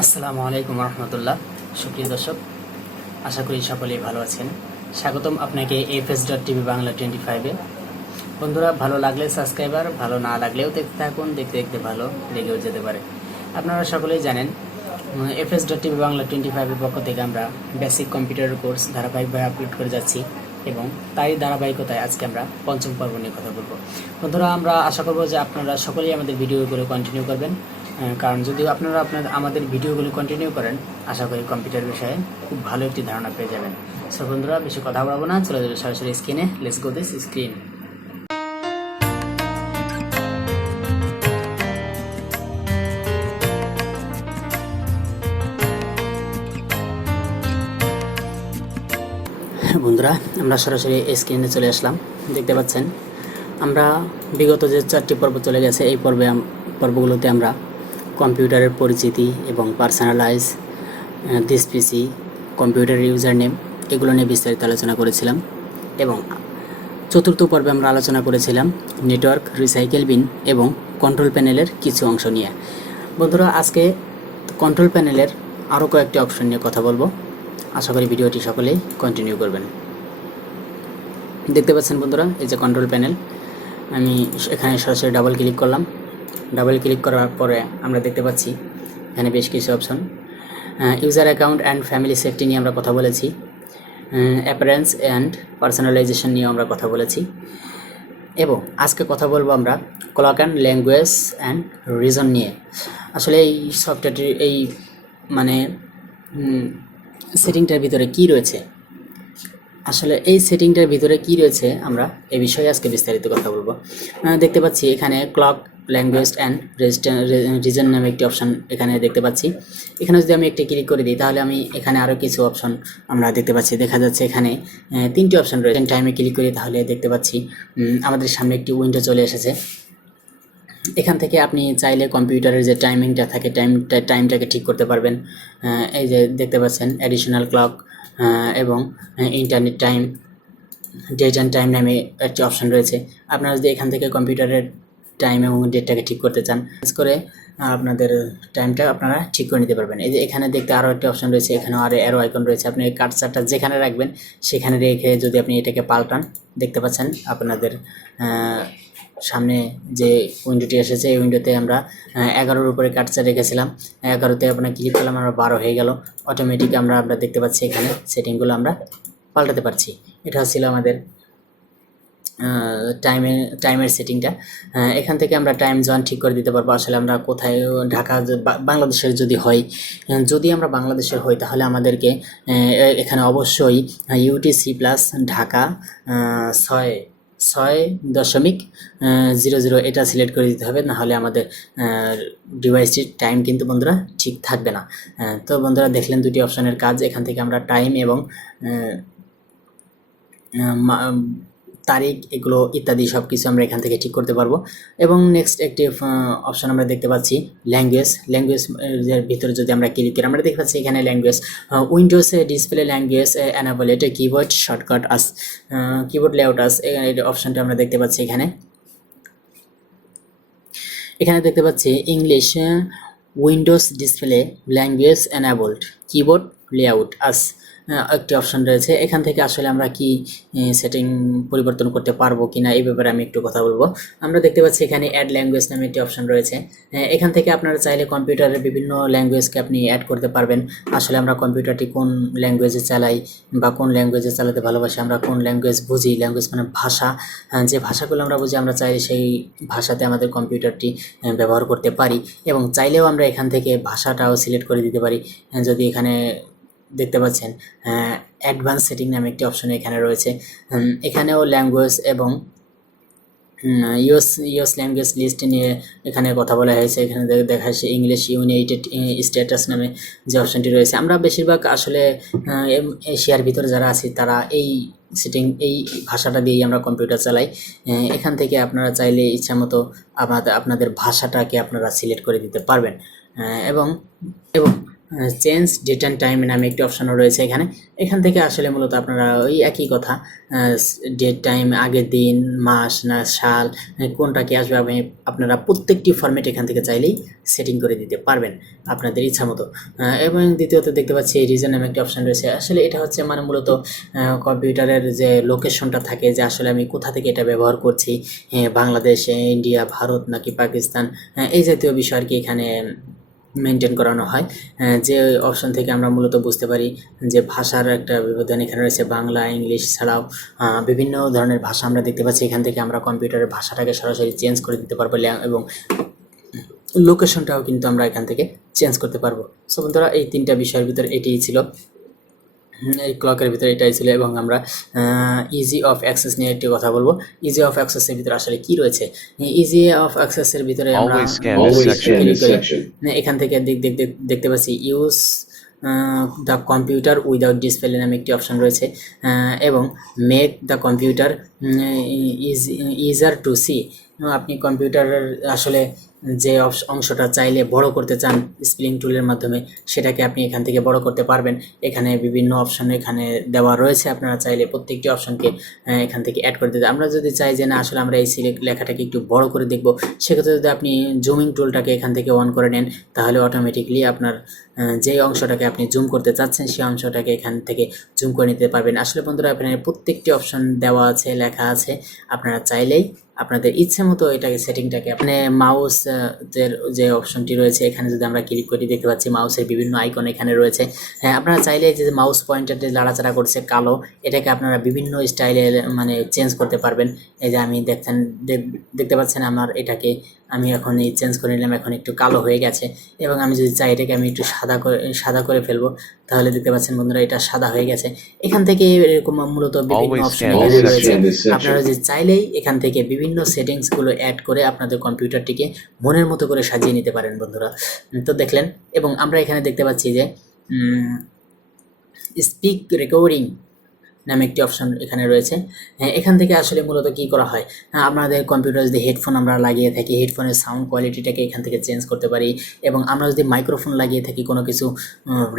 আসসালামু আলাইকুম রহমতুল্লাহ। সুপ্রিয় দর্শক, আশা করি সকলেই ভালো আছেন। স্বাগতম আপনাকে fs.tv বাংলা 25-এ। বন্ধুরা, ভালো লাগলে সাবস্ক্রাইবার, ভালো না লাগলেও দেখতে থাকুন, দেখতে দেখতে ভালো লেগেও যেতে পারে। আপনারা সকলেই জানেন fs.tv বাংলা 25-এর পক্ষ থেকে আমরা বেসিক কম্পিউটার কোর্স ধারাবাহিকভাবে আপলোড করে যাচ্ছি এবং তারই ধারাবাহিকতায় আজকে আমরা পঞ্চম পর্ব নিয়ে কথা বলবো। বন্ধুরা, আমরা আশা করব যে আপনারা সকলেই আমাদের ভিডিওগুলো কন্টিনিউ করবেন, কারণ যদি আপনারা আমাদের ভিডিওগুলো কন্টিনিউ করেন, আশা করি কম্পিউটার বিষয়ে খুব ভালো একটি ধারণা পেয়ে যাবেন। সো বন্ধুরা, বেশি কথা বলবো না, চলে যাবে সরাসরি স্ক্রিনে। Let's go this screen. বন্ধুরা, আমরা সরাসরি স্ক্রিনে চলে আসলাম। দেখতে পাচ্ছেন আমরা বিগত যে 4টি পর্ব চলে গেছে, এই পর্বগুলোতে আমরা কম্পিউটারের পরিচিতি এবং personalize, this PC, computer user name, এগুলো নিয়ে বিস্তারিত আলোচনা করেছিলাম। এবং চতুর্থ পর্বে আমরা আলোচনা করেছিলাম নেটওয়ার্ক, রিসাইকেল বিন এবং কন্ট্রোল প্যানেলের কিছু অংশ নিয়ে। বন্ধুরা, আজকে কন্ট্রোল প্যানেলের আরও কয়েকটি অপশন নিয়ে কথা বলবো। আশা করি ভিডিওটি সকলেই কন্টিনিউ করবেন। দেখতে পাচ্ছেন বন্ধুরা, এই যে কন্ট্রোল প্যানেল, আমি এখানে সরাসরি ডাবল ক্লিক করলাম। ডাবল ক্লিক করার পরে আমরা দেখতে পাচ্ছি এখানে বেশ কিছু option. User account and family safety নিয়ে আমরা কথা বলেছি। অ্যাপারেন্স অ্যান্ড পার্সোনালাইজেশন নিয়ে আমরা কথা বলেছি। এবং আজকে কথা বলবো আমরা clock and language and reason নিয়ে। আসলে এই সফটওয়্যারটির এই সেটিংটার ভিতরে কি রয়েছে, আসলে এই সেটিংটার ভিতরে কি রয়েছে, আমরা এই বিষয়ে আজকে বিস্তারিত কথা বলবো। দেখতে পাচ্ছি এখানে ক্লক, ল্যাঙ্গুয়েজ অ্যান্ড রিজন নামে একটি অপশন এখানে দেখতে পাচ্ছি। এখানে যদি আমি একটি ক্লিক করে দিই, তাহলে আমি এখানে আরও কিছু অপশন আমরা দেখতে পাচ্ছি। দেখা যাচ্ছে এখানে 3টি অপশন রয়েছে। টাইমে ক্লিক করি, তাহলে দেখতে পাচ্ছি আমাদের সামনে একটি উইন্ডো চলে এসেছে। এখান থেকে আপনি চাইলে কম্পিউটারের যে টাইমিংটা থাকে, টাইমটাকে ঠিক করতে পারবেন। এই যে দেখতে পাচ্ছেন অ্যাডিশনাল ক্লক এবং internet time, date and time নামে একটি অপশন রয়েছে। আপনারা যদি এখান থেকে কম্পিউটারের টাইম এবং ডেটটাকে ঠিক করতে চান, করে আপনাদের টাইমটা আপনারা ঠিক করে নিতে পারবেন। এই যে এখানে দেখতে আরও একটি অপশন রয়েছে, এখানেও অ্যারো আইকন রয়েছে। আপনি এই কার্সারটা যেখানে রাখবেন সেখানে রেখে যদি আপনি এটাকে পাল্টান, দেখতে পাচ্ছেন আপনাদের সামনে যে উইন্ডোটি এসেছে, এই উইন্ডোতে আমরা 11-র উপরে কার্সার রেখেছিলাম। 11-তে আপনার ক্লিক করলাম, আমরা 12 হয়ে গেল। অটোমেটিক আমরা দেখতে পাচ্ছি এখানে সেটিংগুলো আমরা পাল্টাতে পারছি। এটা ছিল আমাদের টাইমের সেটিংটা। এখান থেকে আমরা টাইম জোন ঠিক করে দিতে পারবো। আসলে আমরা কোথায়, ঢাকা, বাংলাদেশের যদি আমরা বাংলাদেশের হই, তাহলে আমাদেরকে এখানে অবশ্যই UTC প্লাস ঢাকা 6.00 এটা সিলেক্ট করে দিতে হবে, নাহলে আমাদের ডিভাইসটির টাইম কিন্তু বন্ধুরা ঠিক থাকবে না। তো বন্ধুরা, দেখলেন দুটি অপশনের কাজ। এখান থেকে আমরা টাইম এবং তারিখ, এগুলো ইত্যাদি সব কিছু আমরা এখান থেকে ঠিক করতে পারবো। এবং নেক্সট একটি অপশন আমরা দেখতে পাচ্ছি ল্যাঙ্গুয়েজের ভিতরে যদি আমরা ক্লিক করি, আমরা দেখতে পাচ্ছি এখানে ল্যাঙ্গুয়েজ, উইন্ডোজে ডিসপ্লে ল্যাঙ্গুয়েজ এনেবল, এটা keyboard shortcut as, keyboard layout as, এই অপশনটা আমরা দেখতে পাচ্ছি। এখানে দেখতে পাচ্ছি English, windows display language enabled, keyboard layout as একটি অপশন রয়েছে। এখান থেকে আসলে আমরা কি সেটিং পরিবর্তন করতে পারবো কিনা, এই ব্যাপারে আমি একটু কথা বলবো। আমরা দেখতে পাচ্ছি এখানে অ্যাড ল্যাঙ্গুয়েজ নামে একটি অপশন রয়েছে। এখান থেকে আপনারা চাইলে কম্পিউটারের বিভিন্ন ল্যাঙ্গুয়েজকে আপনি অ্যাড করতে পারবেন। আসলে আমরা কম্পিউটারটি কোন ল্যাঙ্গুয়েজে চালাই বা কোন ল্যাঙ্গুয়েজে চালাতে ভালোবাসি, আমরা কোন ল্যাঙ্গুয়েজ বুঝি, ল্যাঙ্গুয়েজ মানে ভাষা, যে ভাষাগুলো আমরা বুঝি, আমরা চাইলে সেই ভাষাতে আমাদের কম্পিউটারটি ব্যবহার করতে পারি। এবং চাইলেও আমরা এখান থেকে ভাষাটাও সিলেক্ট করে দিতে পারি। যদি এখানে দেখতে পাচ্ছেন অ্যাডভান্স সেটিং নামে একটি অপশন এখানে রয়েছে। এখানেও ল্যাঙ্গুয়েজ এবং ইউএস ল্যাঙ্গুয়েজ লিস্ট নিয়ে এখানে কথা বলা হয়েছে। এখানে দেখা যাচ্ছে ইংলিশ ইউনাইটেড স্ট্যাটাস নামে যে অপশনটি রয়েছে। আমরা বেশিরভাগ আসলে এশিয়ার ভিতরে যারা আছি, তারা এই ভাষাটা দিয়েই আমরা কম্পিউটার চালাই। এখান থেকে আপনারা চাইলে ইচ্ছামতো আপনাদের ভাষাটাকে আপনারা সিলেক্ট করে দিতে পারবেন। এবং চেঞ্জ ডেট অ্যান্ড টাইম নামে একটি অপশনও রয়েছে এখানে। এখান থেকে আসলে মূলত আপনারা ওই একই কথা, ডেট টাইম, আগের দিন, মাস না সাল, কোনটা কি আসবে, আপনারা প্রত্যেকটি ফরম্যাট এখান থেকে চাইলেই সেটিং করে দিতে পারবেন আপনাদের ইচ্ছা মতো। এবং দ্বিতীয়ত দেখতে পাচ্ছি রিজন নামে একটি অপশন রয়েছে। আসলে এটা হচ্ছে মানে মূলত কম্পিউটারের যে লোকেশনটা থাকে, যে আসলে আমি কোথা থেকে এটা ব্যবহার করছি, বাংলাদেশ, ইন্ডিয়া, ভারত নাকি পাকিস্তান, এই জাতীয় বিষয় আর কি এখানে মেনটেন করানো হয়। যে অপশন থেকে আমরা মূলত বুঝতে পারি যে ভাষার একটা ব্যবধান এখানে রয়েছে, বাংলা, ইংলিশ ছাড়াও বিভিন্ন ধরনের ভাষা আমরা দেখতে পাচ্ছি। এখান থেকে আমরা কম্পিউটারের ভাষাটাকে সরাসরি চেঞ্জ করে দিতে পারবো এবং লোকেশনটাও কিন্তু আমরা এখান থেকে চেঞ্জ করতে পারবো। সো বন্ধুরা, এই তিনটা বিষয়ের ভিতরে এটিই ছিল, এই ক্লকের ভিতরে এটাই ছিল। এবং আমরা ইজি অফ অ্যাক্সেস নিয়ে একটি কথা বলবো। ইজি অফ অ্যাক্সেসের ভিতরে আসলে কি রয়েছে? ইজি অফ অ্যাক্সেসের ভিতরে আমরা এখান থেকে দেখতে পাচ্ছি use the computer without display নামে একটি অপশন রয়েছে, এবং make the computer easier to see. আপনি কম্পিউটারের আসলে যে অংশটা চাইলে বড় করতে চান স্প্লিং টুলের মাধ্যমে, সেটাকে আপনি এখান থেকে বড় করতে পারবেন। এখানে বিভিন্ন অপশন এখানে দেওয়া রয়েছে, আপনারা চাইলে প্রত্যেকটি অপশনকে এখান থেকে অ্যাড করে দিতে। আমরা যদি চাই যে না আসলে আমরা এই সিলেক্ট লেখাটাকে একটু বড় করে দেখব, সেক্ষেত্রে যদি আপনি জুমিং টুলটাকে এখান থেকে অন করে নেন, তাহলে অটোমেটিকলি আপনার যে অংশটাকে আপনি জুম করতে চাচ্ছেন সেই অংশটাকে এখান থেকে জুম করে নিতে পারবেন। আসলে বন্ধুরা, আপনার প্রত্যেকটি অপশন দেওয়া আছে, লেখা আছে, আপনারা চাইলেই আপনাদের ইচ্ছে মতো এটাকে সেটিংটাকে আপনি মাউসের যে অপশনটি রয়েছে এখানে যদি আমরা ক্লিক করি, দেখতে পাচ্ছি মাউসের বিভিন্ন আইকন এখানে রয়েছে। হ্যাঁ, আপনারা চাইলে যে মাউস পয়েন্টার যে লাড়াচাড়া করছে কালো, এটাকে আপনারা বিভিন্ন স্টাইলে মানে চেঞ্জ করতে পারবেন। এই যে আমি দেখতে পাচ্ছেন আমার এটাকে আমি এখন এই চেঞ্জ করে নিলাম, এখন একটু কালো হয়ে গেছে। এবং আমি যদি চাই এটাকে আমি একটু সাদা করে ফেলবো, তাহলে দেখতে পাচ্ছেন বন্ধুরা এটা সাদা হয়ে গেছে। এখান থেকে এরকম মূলত বিভিন্ন অপশন এখানে রয়েছে। আপনারা যে চাইলেই এখান থেকে বিভিন্ন সেটিংসগুলো অ্যাড করে আপনাদের কম্পিউটারটিকে মনের মতো করে সাজিয়ে নিতে পারেন বন্ধুরা। তো দেখলেন, এবং আমরা এখানে দেখতে পাচ্ছি যে স্পিক রেকর্ডিং নামে একটি অপশন এখানে রয়েছে। এখান থেকে আসলে মূলত কি করা হয়, আমাদের কম্পিউটার যদি হেডফোন আমরা লাগিয়ে থাকি, হেডফোনের সাউন্ড কোয়ালিটিটাকে এখান থেকে চেঞ্জ করতে পারি। এবং আমরা যদি মাইক্রোফোন লাগিয়ে থাকি কোনো কিছু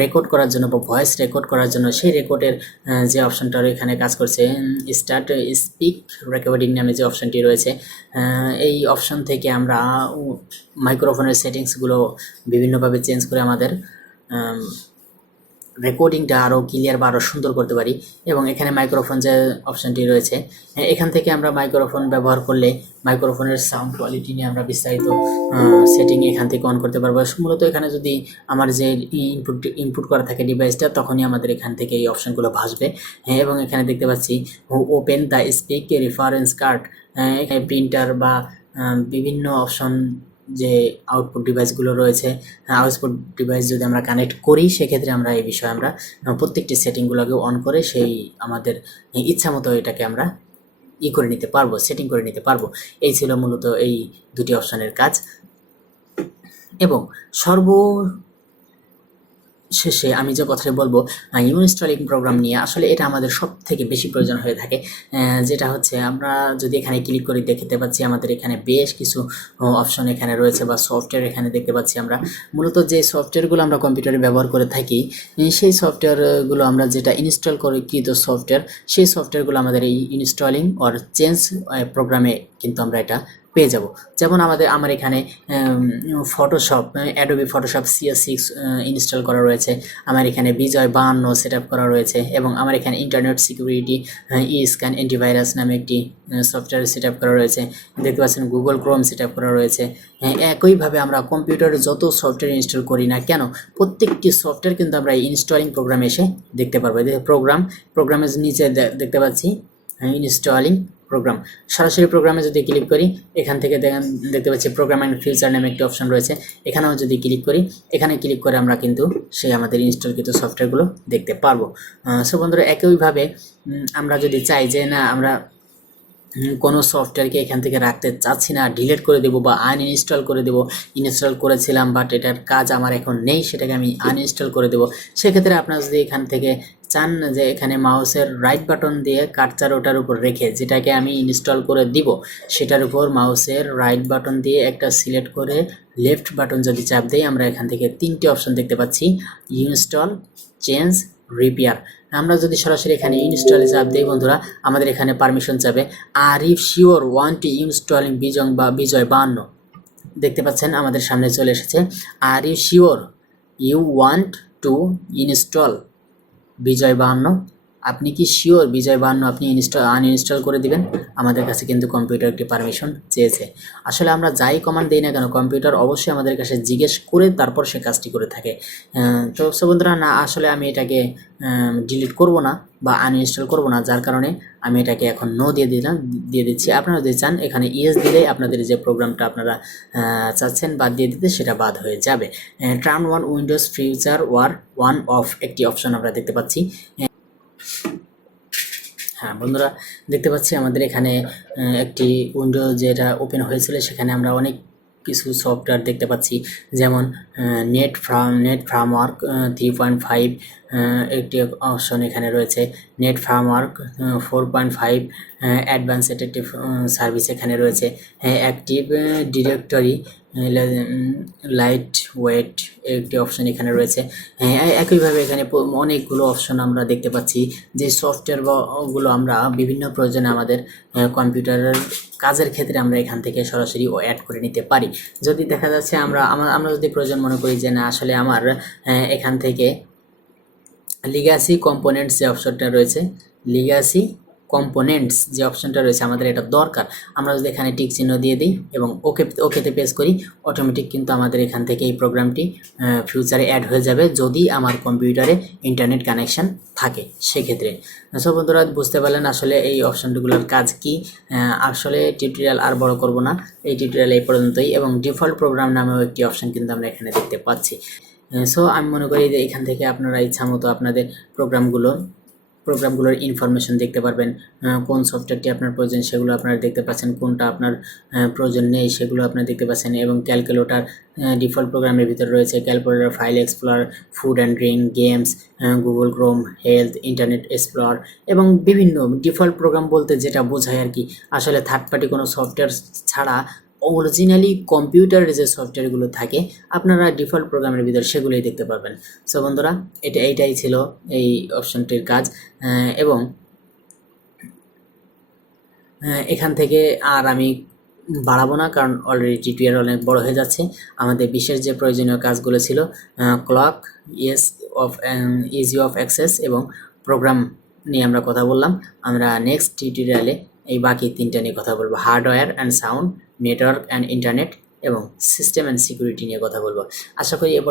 রেকর্ড করার জন্য বা ভয়েস রেকর্ড করার জন্য, সেই রেকর্ডের যে অপশনটা এখানে কাজ করছে, স্টার্ট স্পিক রেকর্ডিং নামে যে অপশনটি রয়েছে, এই অপশন থেকে আমরা মাইক্রোফোনের সেটিংসগুলো বিভিন্নভাবে চেঞ্জ করে আমাদের রেকর্ডিংটা আরও ক্লিয়ার বা আরও সুন্দর করতে পারি। এবং এখানে মাইক্রোফোন যে অপশানটি রয়েছে, এখান থেকে আমরা মাইক্রোফোন ব্যবহার করলে মাইক্রোফোনের সাউন্ড কোয়ালিটি নিয়ে আমরা বিস্তারিত সেটিং এখান থেকে অন করতে পারবো। মূলত এখানে যদি আমার যে ইনপুট করা থাকে ডিভাইসটা, তখনই আমাদের এখান থেকে এই অপশানগুলো ভাসবে। এবং এখানে দেখতে পাচ্ছি open the speak reference card, এখানে প্রিন্টার বা বিভিন্ন অপশন যে আউটপুট ডিভাইসগুলো রয়েছে, আউটপুট ডিভাইস যদি আমরা কানেক্ট করি, সেক্ষেত্রে আমরা এই বিষয়ে আমরা প্রত্যেকটি সেটিংগুলোকে অন করে সেই আমাদের ইচ্ছা মতো এটাকে আমরা করে নিতে পারবো, সেটিং করে নিতে পারবো। এই ছিল মূলত এই দুটি অপশানের কাজ। এবং শেষে আমি যে কথাটা বলবো ইনস্টলিং প্রোগ্রাম নিয়ে, আসলে এটা আমাদের সব থেকে বেশি প্রয়োজন হয়ে থাকে। যেটা হচ্ছে আমরা যদি এখানে ক্লিক করি, দেখতে পাচ্ছি আমাদের এখানে বেশ কিছু অপশন এখানে রয়েছে বা সফটওয়্যার এখানে দেখতে পাচ্ছি। আমরা মূলত যে সফটওয়্যারগুলো আমরা কম্পিউটারে ব্যবহার করে থাকি, সেই সফটওয়্যারগুলো আমরা যেটা ইনস্টল করি কৃত সফটওয়্যার, সেই সফটওয়্যারগুলো আমাদের এই ইনস্টলিং অর চেঞ্জ প্রোগ্রামে কিন্তু আমরা এটা পেয়ে যাব। যেমন আমার এখানে Photoshop, Adobe Photoshop CS6 install করা রয়েছে, আমার এখানে বিজয় 52 সেট আপ করা রয়েছে, এবং আমার এখানে ইন্টারনেট সিকিউরিটি স্ক্যান অ্যান্টিভাইরাস নামে একটি সফটওয়্যার সেট আপ করা রয়েছে। দেখতে পাচ্ছেন গুগল ক্রোম সেট আপ করা রয়েছে। একইভাবে আমরা কম্পিউটারে যত সফটওয়্যার ইনস্টল করি না কেন, প্রত্যেকটি সফটওয়্যার কিন্তু আমরা ইনস্টলিং প্রোগ্রামে এসে দেখতে পারবো। প্রোগ্রামের নিচে দেখতে পাচ্ছি ইনস্টলিং প্রোগ্রাম। সরাসরি প্রোগ্রামে যদি ক্লিক করি, এখান থেকে দেখতে পাচ্ছি প্রোগ্রাম অ্যান্ড ফিউচার নামে একটি অপশন রয়েছে। এখানেও যদি ক্লিক করি, এখানে ক্লিক করে আমরা কিন্তু সেই আমাদের ইনস্টলকৃত সফটওয়্যারগুলো দেখতে পারবো। সো বন্ধুরা, একইভাবে আমরা যদি চাই যে না আমরা কোনো সফটওয়্যারকে এখান থেকে রাখতে চাচ্ছি না, ডিলিট করে দেবো বা আনইনস্টল করে দেবো, ইনস্টল করেছিলাম বাট এটার কাজ আমার এখন নেই, সেটাকে আমি আনইনস্টল করে দেবো, সেক্ষেত্রে আপনারা যদি এখান থেকে চান যে এখানে মাউসের রাইট বাটন দিয়ে কার্সার ওটার উপর রেখে যেটাকে আমি ইনস্টল করে দিব সেটার উপর মাউসের রাইট বাটন দিয়ে একটা সিলেক্ট করে লেফট বাটন যদি চাপ দেই আমরা এখান থেকে 3টে অপশন দেখতে পাচ্ছি, ইনস্টল, চেঞ্জ, রিপেয়ার। আমরা যদি সরাসরি এখানে ইনস্টলে চাপ দিই বন্ধুরা, আমাদের এখানে পারমিশন চাবে are if sure want to installing Bijoy 52 দেখতে পাচ্ছেন আমাদের সামনে চলে এসেছে। Are you sure you want to install Bijoy 52, আপনি কি শিওর বিজয় 52 আপনি আনইনস্টল করে দিবেন? আমাদের কাছে কিন্তু কম্পিউটার একটি পারমিশন চেয়েছে। আসলে আমরা যাই কমান্ড দিই না কেন কম্পিউটার অবশ্যই আমাদের কাছে জিজ্ঞেস করে তারপর সে কাজটি করে থাকে। তো বন্ধুরা না, আসলে আমি এটাকে ডিলিট করব না বা আনইনস্টল করব না, যার কারণে আমি এটাকে এখন নো দিয়ে দিচ্ছি। আপনারা যদি চান এখানে ইয়েস দিলেই আপনাদের যে প্রোগ্রামটা আপনারা চাচ্ছেন বাদ দিয়ে দিতে সেটা বাদ হয়ে যাবে। Turn on Windows feature or on off একটি অপশন আমরা দেখতে পাচ্ছি। হ্যাঁ বন্ধুরা, দেখতে পাচ্ছি আমাদের এখানে একটি উইন্ডো যেটা ওপেন হয়েছিল সেখানে আমরা অনেক কিছু সফটওয়্যার দেখতে পাচ্ছি, যেমন নেট ফ্রেমওয়ার্ক 3.5 একটি অপশন এখানে রয়েছে, নেট ফ্রেমওয়ার্ক 4.5 অ্যাডভান্স একটি সার্ভিস এখানে রয়েছে, অ্যাক্টিভ ডিরেক্টরি লাইট ওয়েট একটি অপশন এখানে রয়েছে। একইভাবে এখানে অনেকগুলো অপশন আমরা দেখতে পাচ্ছি যে সফটওয়্যারগুলো আমরা বিভিন্ন প্রয়োজনে আমাদের কম্পিউটারের কাজের ক্ষেত্রে আমরা এখান থেকে সরাসরি অ্যাড করে নিতে পারি। যদি দেখা যাচ্ছে আমরা যদি প্রয়োজন মনে করি যে না আসলে আমার এখান থেকে লিগ্যাসি কম্পোনেন্টস যে অপশনটা রয়েছে, লিগ্যাসি কম্পোনেন্টস যে অপশনটা রয়েছে আমাদের এটা দরকার, আমরা যদি এখানে টিক চিহ্ন দিয়ে দিই এবং ওকেতে প্রেস করি অটোমেটিক কিন্তু আমাদের এখান থেকে এই প্রোগ্রামটি ফিউচারে অ্যাড হয়ে যাবে যদি আমার কম্পিউটারে ইন্টারনেট কানেকশান থাকে সেক্ষেত্রে। সব বন্ধুরা বুঝতে পারলেন আসলে এই অপশনগুলোর কাজ কি। আসলে টিউটোরিয়াল আর বড় করব না, এই টিউটোরিয়াল এই পর্যন্তই। এবং ডিফল্ট প্রোগ্রাম নামেও একটি অপশন কিন্তু আমরা এখানে দেখতে পাচ্ছি। সো আমি মনে করি যে এখান থেকে আপনারা ইচ্ছা মতো আপনাদের প্রোগ্রামগুলোর ইনফরমেশন দেখতে পারবেন, কোন সফটওয়্যারটি আপনার প্রয়োজন সেগুলো আপনারা দেখতে পাচ্ছেন, কোনটা আপনার প্রয়োজন নেই সেগুলো আপনারা দেখতে পাচ্ছেন। এবং ক্যালকুলেটর ডিফল্ট প্রোগ্রামের ভিতরে রয়েছে, calculator, file explorer, food and drink, games, Google Chrome, health, internet explorer এবং বিভিন্ন ডিফল্ট প্রোগ্রাম বলতে যেটা বোঝায় আর কি, আসলে থার্ড পার্টি কোনো সফটওয়্যার ছাড়া অরিজিনালি কম্পিউটারের যে সফটওয়্যারগুলো থাকে আপনারা ডিফল্ট প্রোগ্রামের ভিতর সেগুলোই দেখতে পারবেন। সো বন্ধুরা এইটাই ছিল এই অপশনটির কাজ। এবং এখান থেকে আর আমি বাড়াবো না কারণ অলরেডি টিউটোরিয়াল অনেক বড় হয়ে যাচ্ছে। আমাদের বিশেষ যে প্রয়োজনীয় কাজগুলো ছিল ক্লক, ইজি অফ অ্যাক্সেস এবং প্রোগ্রাম নিয়ে আমরা কথা বললাম। আমরা নেক্সট টিউটোরিয়ালে এই বাকি 3টা নিয়ে কথা বলবো, hardware and sound, network and internet এবং সিস্টেম অ্যান্ড সিকিউরিটি নিয়ে কথা বলবো। আশা করি